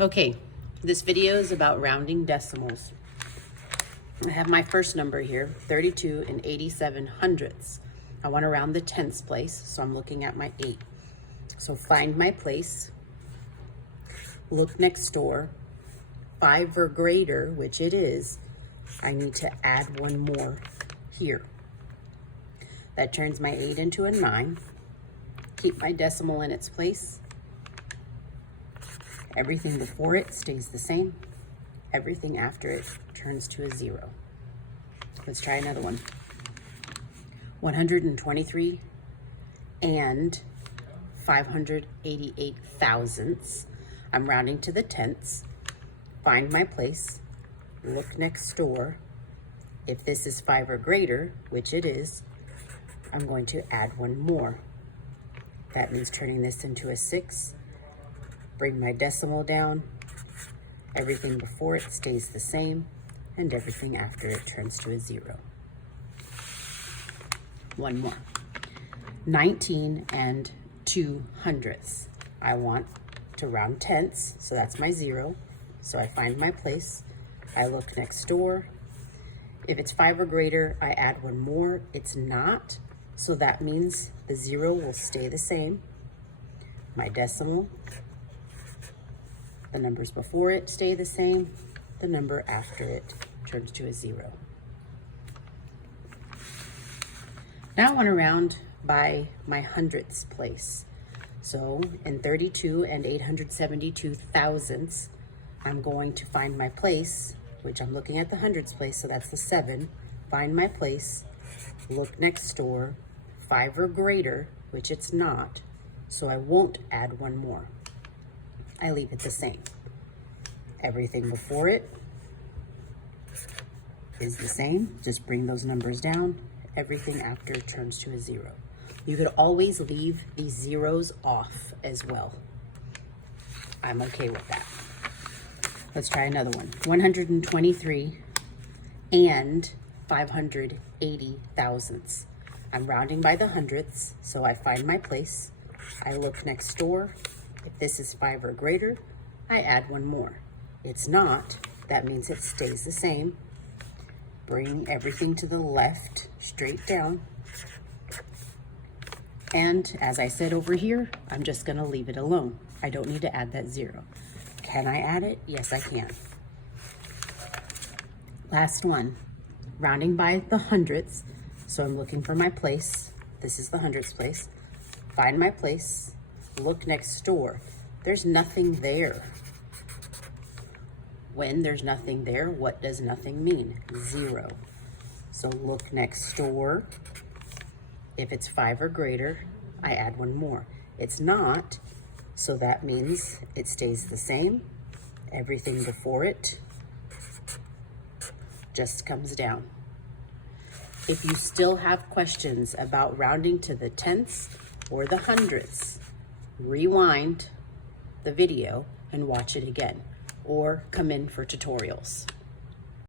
Okay, this video is about rounding decimals. I have my first number here, 32 and 87 hundredths. I want to round the tenths place, so I'm looking at my 8. So find my place, look next door, 5 or greater, which it is, I need to add one more here. That turns my 8 into a 9. Keep my decimal in its place. Everything before it stays the same. Everything after it turns to a 0. Let's try another one. 123 and 588 thousandths. I'm rounding to the tenths. Find my place. Look next door. If this is 5 or greater, which it is, I'm going to add one more. That means turning this into a 6. Bring my decimal down. Everything before it stays the same, and everything after it turns to a 0. One more. 19 and 2 hundredths. I want to round tenths, so that's my 0. So I find my place. I look next door. If it's 5 or greater, I add one more. It's not, so that means the 0 will stay the same. My decimal. The numbers before it stay the same. The number after it turns to a 0. Now I want to round by my hundredths place. So in 32 and 872 thousandths, I'm going to find my place, which I'm looking at the hundredths place, so that's the 7. Find my place, look next door, 5 or greater, which it's not, so I won't add one more. I leave it the same. Everything before it is the same. Just bring those numbers down. Everything after turns to a 0. You could always leave these zeros off as well. I'm okay with that. Let's try another one. 123 and 580 thousandths. I'm rounding by the hundredths, so I find my place. I look next door. If this is 5 or greater, I add one more. It's not, that means it stays the same. Bring everything to the left, straight down. And as I said over here, I'm just gonna leave it alone. I don't need to add that 0. Can I add it? Yes, I can. Last one, rounding by the hundredths. So I'm looking for my place. This is the hundredths place. Find my place, look next door. There's nothing there. When there's nothing there, what does nothing mean? 0. So look next door. If it's 5 or greater, I add one more. It's not, so that means it stays the same. Everything before it just comes down. If you still have questions about rounding to the tenths or the hundredths, rewind the video and watch it again, or come in for tutorials.